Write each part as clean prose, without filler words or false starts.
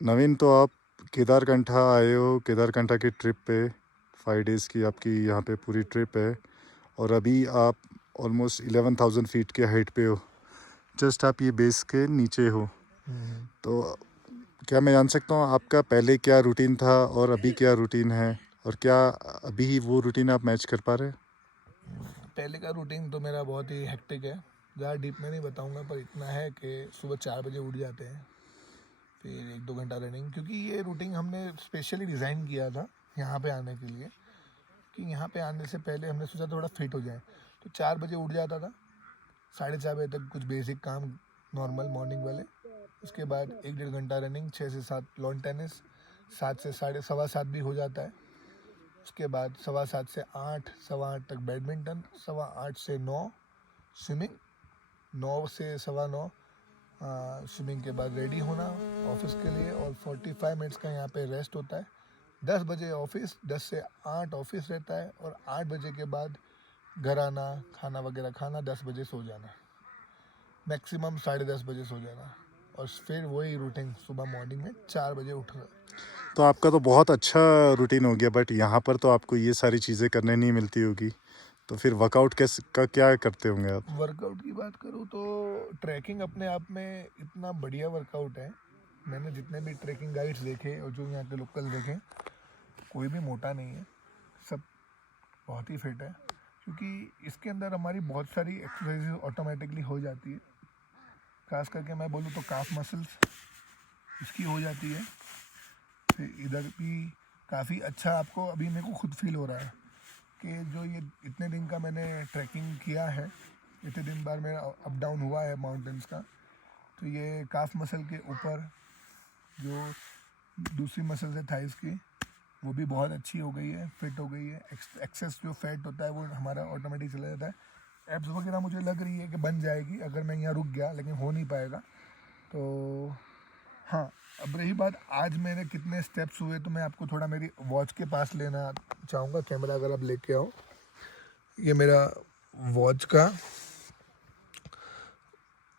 नवीन, तो आप केदारकंठा आए हो, केदारकंठा की ट्रिप पे 5 डेज़ की आपकी यहाँ पे पूरी ट्रिप है। और अभी आप ऑलमोस्ट 11,000 फीट के हाइट पे हो। जस्ट आप ये बेस के नीचे हो। हम्म। तो क्या मैं जान सकता हूँ आपका पहले क्या रूटीन था और अभी क्या रूटीन है, और क्या अभी वो रूटीन आप मैच कर पा रहे हैं? पहले का रूटीन तो मेरा बहुत ही हेक्टिक है। ज़्यादा डीप में नहीं बताऊंगा, पर इतना है कि सुबह 4 बजे उठ जाते हैं, फिर 1-2 घंटा रनिंग, क्योंकि ये रूटीन हमने स्पेशली डिज़ाइन किया था यहाँ पे आने के लिए। कि यहाँ पे आने से पहले हमने सोचा थोड़ा फिट हो जाए, तो 4 बजे उठ जाता था। 4:30 बजे तक कुछ बेसिक काम नॉर्मल मॉर्निंग वाले। उसके बाद 1-1.5 घंटा रनिंग, 6 से 7 लॉन टेनिस, 7 से साढ़े सवा सात भी हो जाता है। उसके बाद 7:15 से 8, 8:15 तक बैडमिंटन, 8:15 से 9 स्विमिंग, 9 से 9:15 स्विमिंग के बाद रेडी होना ऑफिस के लिए, और 45 मिनट्स का यहाँ पे रेस्ट होता है। 10 बजे ऑफिस, 10 से 8 ऑफिस रहता है, और 8 बजे के बाद घर आना, खाना वगैरह खाना, 10 बजे सो जाना, मैक्सिमम 10:30 बजे सो जाना। और फिर वही रूटीन सुबह मॉर्निंग में 4 बजे उठना। तो आपका तो बहुत अच्छा रूटीन हो गया, बट यहाँ पर तो आपको ये सारी चीज़ें करने नहीं मिलती होगी। तो फिर वर्कआउट कैसे का क्या करते होंगे आप? वर्कआउट की बात करूँ तो ट्रैकिंग अपने आप में इतना बढ़िया वर्कआउट है। मैंने जितने भी ट्रैकिंग गाइड्स देखे और जो यहाँ के लोकल देखे, कोई भी मोटा नहीं है, सब बहुत ही फिट है। क्योंकि इसके अंदर हमारी बहुत सारी एक्सरसाइज ऑटोमेटिकली हो जाती है। खास करके मैं बोलूँ तो काफ मसल्स इसकी हो जाती है। फिर इधर भी काफ़ी अच्छा आपको अभी मेरे को खुद फील हो रहा है कि जो ये इतने दिन का मैंने ट्रैकिंग किया है, इतने दिन बाद मेरा अप डाउन हुआ है माउंटेन्स का, तो ये काफ मसल के ऊपर जो दूसरी मसल्स है थाइस की, वो भी बहुत अच्छी हो गई है, फिट हो गई है। एक्सेस जो फैट होता है वो हमारा ऑटोमेटिक चला जाता है। एब्स वगैरह मुझे लग रही है कि बन जाएगी अगर मैं यहाँ रुक गया, लेकिन हो नहीं पाएगा। तो हाँ, अब रही बात आज मेरे कितने स्टेप्स हुए, तो मैं आपको थोड़ा मेरी वॉच के पास लेना चाहूँगा। कैमरा अगर आप लेके आओ, ये मेरा वॉच का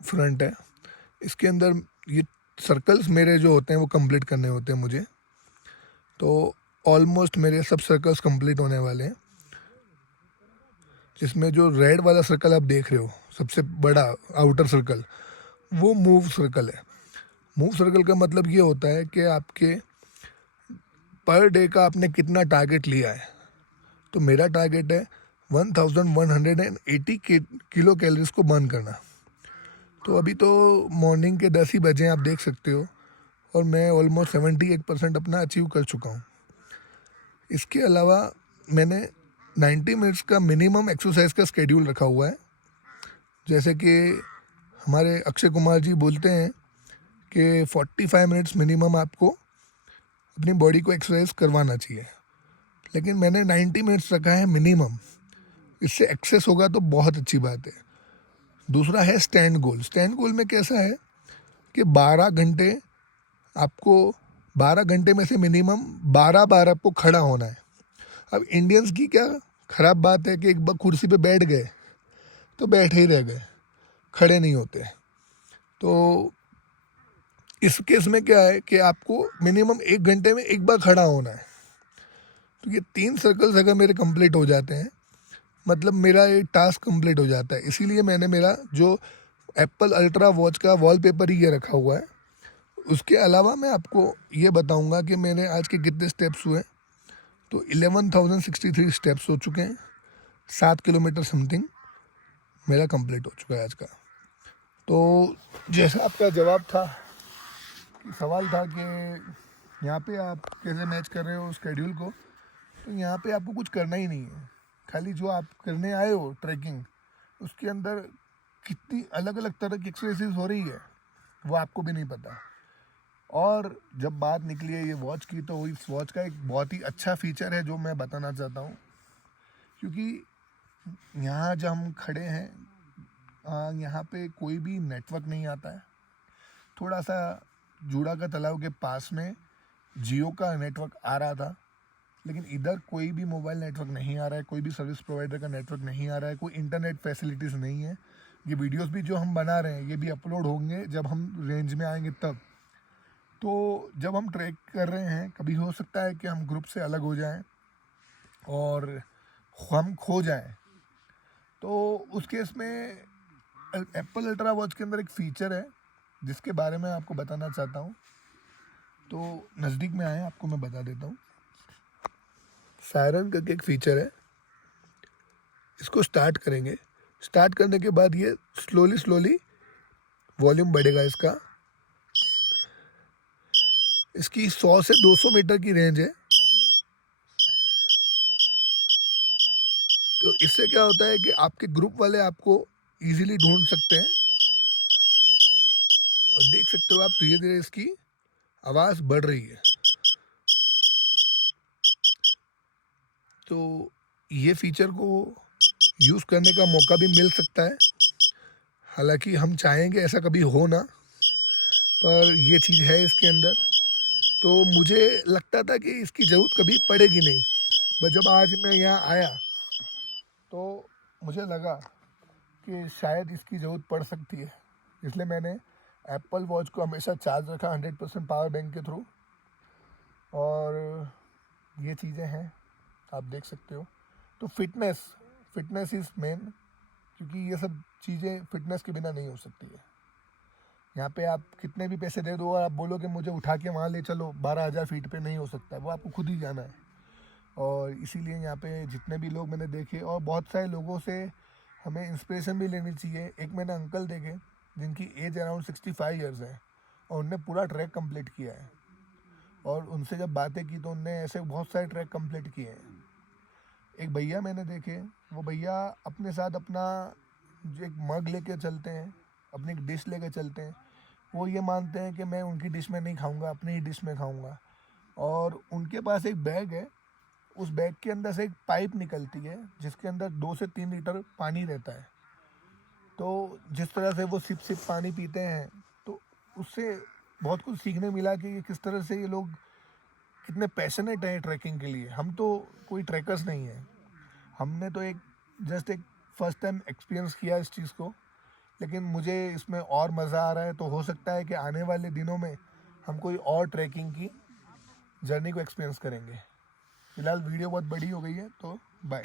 फ्रंट है। इसके अंदर ये सर्कल्स मेरे जो होते हैं वो कंप्लीट करने होते हैं मुझे। तो ऑलमोस्ट मेरे सब सर्कल्स कंप्लीट होने वाले हैं, जिसमें जो रेड वाला सर्कल आप देख रहे हो, सबसे बड़ा आउटर सर्कल, वो मूव सर्कल है। मूव सर्कल का मतलब ये होता है कि आपके पर डे का आपने कितना टारगेट लिया है। तो मेरा टारगेट है 1180 किलो कैलोरीज को बर्न करना। तो अभी तो मॉर्निंग के 10 ही बजे आप देख सकते हो, और मैं ऑलमोस्ट 78% अपना अचीव कर चुका हूँ। इसके अलावा मैंने 90 मिनट्स का मिनिमम एक्सरसाइज का स्केड्यूल रखा हुआ है। जैसे कि हमारे अक्षय कुमार जी बोलते हैं कि 45 मिनट्स मिनिमम आपको अपनी बॉडी को एक्सरसाइज करवाना चाहिए, लेकिन मैंने 90 मिनट्स रखा है मिनिमम। इससे एक्सेस होगा तो बहुत अच्छी बात है। दूसरा है स्टैंड गोल। स्टैंड गोल में कैसा है कि 12 घंटे आपको, 12 घंटे में से मिनिमम 12 बार आपको खड़ा होना है। अब इंडियंस की क्या खराब बात है कि एक बार कुर्सी पे बैठ गए तो बैठे ही रह गए, खड़े नहीं होते। तो इस केस में क्या है कि आपको मिनिमम 1 घंटे में एक बार खड़ा होना है। तो ये 3 सर्कल्स अगर मेरे कंप्लीट हो जाते हैं, मतलब मेरा ये टास्क कंप्लीट हो जाता है। इसीलिए मैंने मेरा जो एप्पल अल्ट्रा वॉच का वॉलपेपर ही ये रखा हुआ है। उसके अलावा मैं आपको ये बताऊंगा कि मैंने आज के कितने स्टेप्स हुए। तो 11,063 स्टेप्स हो चुके हैं। 7 किलोमीटर समथिंग मेरा कंप्लीट हो चुका है आज का। तो जैसा आपका जवाब था, सवाल था कि यहाँ पे आप कैसे मैच कर रहे हो स्केड्यूल को, तो यहाँ पे आपको कुछ करना ही नहीं है। खाली जो आप करने आए हो ट्रैकिंग, उसके अंदर कितनी अलग अलग तरह की एक्सरसाइज हो रही है वो आपको भी नहीं पता। और जब बात निकली है ये वॉच की, तो इस वॉच का एक बहुत ही अच्छा फीचर है जो मैं बताना चाहता हूँ। क्योंकि यहाँ जब हम खड़े हैं, यहाँ पे कोई भी नेटवर्क नहीं आता है। थोड़ा सा जूड़ा का तालाब के पास में जियो का नेटवर्क आ रहा था, लेकिन इधर कोई भी मोबाइल नेटवर्क नहीं आ रहा है, कोई भी सर्विस प्रोवाइडर का नेटवर्क नहीं आ रहा है, कोई इंटरनेट फैसिलिटीज़ नहीं है। ये वीडियोस भी जो हम बना रहे हैं ये भी अपलोड होंगे जब हम रेंज में आएंगे तब। तो जब हम ट्रैक कर रहे हैं, कभी हो सकता है कि हम ग्रुप से अलग हो जाएं और हम खो जाएं, तो उस केस में एप्पल अल्ट्रा वॉच के अंदर एक फ़ीचर है जिसके बारे में आपको बताना चाहता हूँ। तो नज़दीक में आए, आपको मैं बता देता हूँ। सायरन करके एक फ़ीचर है, इसको स्टार्ट करेंगे। स्टार्ट करने के बाद ये स्लोली स्लोली वॉल्यूम बढ़ेगा इसका। इसकी 100 से 200 मीटर की रेंज है। तो इससे क्या होता है कि आपके ग्रुप वाले आपको इजीली ढूंढ सकते हैं। और देख सकते हो आप, धीरे धीरे इसकी आवाज़ बढ़ रही है। तो ये फीचर को यूज़ करने का मौका भी मिल सकता है, हालांकि हम चाहेंगे ऐसा कभी हो ना, पर ये चीज़ है इसके अंदर। तो मुझे लगता था कि इसकी ज़रूरत कभी पड़ेगी नहीं, पर जब आज मैं यहाँ आया तो मुझे लगा कि शायद इसकी ज़रूरत पड़ सकती है। इसलिए मैंने एप्पल वॉच को हमेशा चार्ज रखा 100% पावर बैंक के थ्रू। और ये चीज़ें हैं, आप देख सकते हो। तो फिटनेस इज़ मेन, क्योंकि ये सब चीज़ें फिटनेस के बिना नहीं हो सकती है। यहाँ पे आप कितने भी पैसे दे दो और आप बोलो कि मुझे उठा के वहाँ ले चलो 12,000 फीट पे, नहीं हो सकता है, वो आपको खुद ही जाना है। और इसीलिए यहाँ पे जितने भी लोग मैंने देखे, और बहुत सारे लोगों से हमें इंस्पिरेशन भी लेनी चाहिए। एक मैंने अंकल देखे जिनकी एज अराउंड 65 ईयर्स है और उनने पूरा ट्रैक कंप्लीट किया है। और उनसे जब बातें की तो उनने ऐसे बहुत सारे ट्रैक कंप्लीट किए हैं। एक भैया मैंने देखे, वो भैया अपने साथ अपना जो एक मग लेके चलते हैं, अपनी एक डिश लेके चलते हैं। वो ये मानते हैं कि मैं उनकी डिश में नहीं खाऊंगा, अपनी ही डिश में खाऊंगा। और उनके पास एक बैग है, उस बैग के अंदर से एक पाइप निकलती है जिसके अंदर 2 से 3 लीटर पानी रहता है। तो जिस तरह से वो सिप सिप पानी पीते हैं, तो उससे बहुत कुछ सीखने मिला कि ये किस तरह से ये लोग कितने पैशनेट हैं ट्रैकिंग के लिए। हम तो कोई ट्रैकर्स नहीं हैं, हमने तो एक फर्स्ट टाइम एक्सपीरियंस किया इस चीज़ को। लेकिन मुझे इसमें और मज़ा आ रहा है, तो हो सकता है कि आने वाले दिनों में हम कोई और ट्रैकिंग की जर्नी को एक्सपीरियंस करेंगे। फिलहाल वीडियो बहुत बड़ी हो गई है, तो बाय।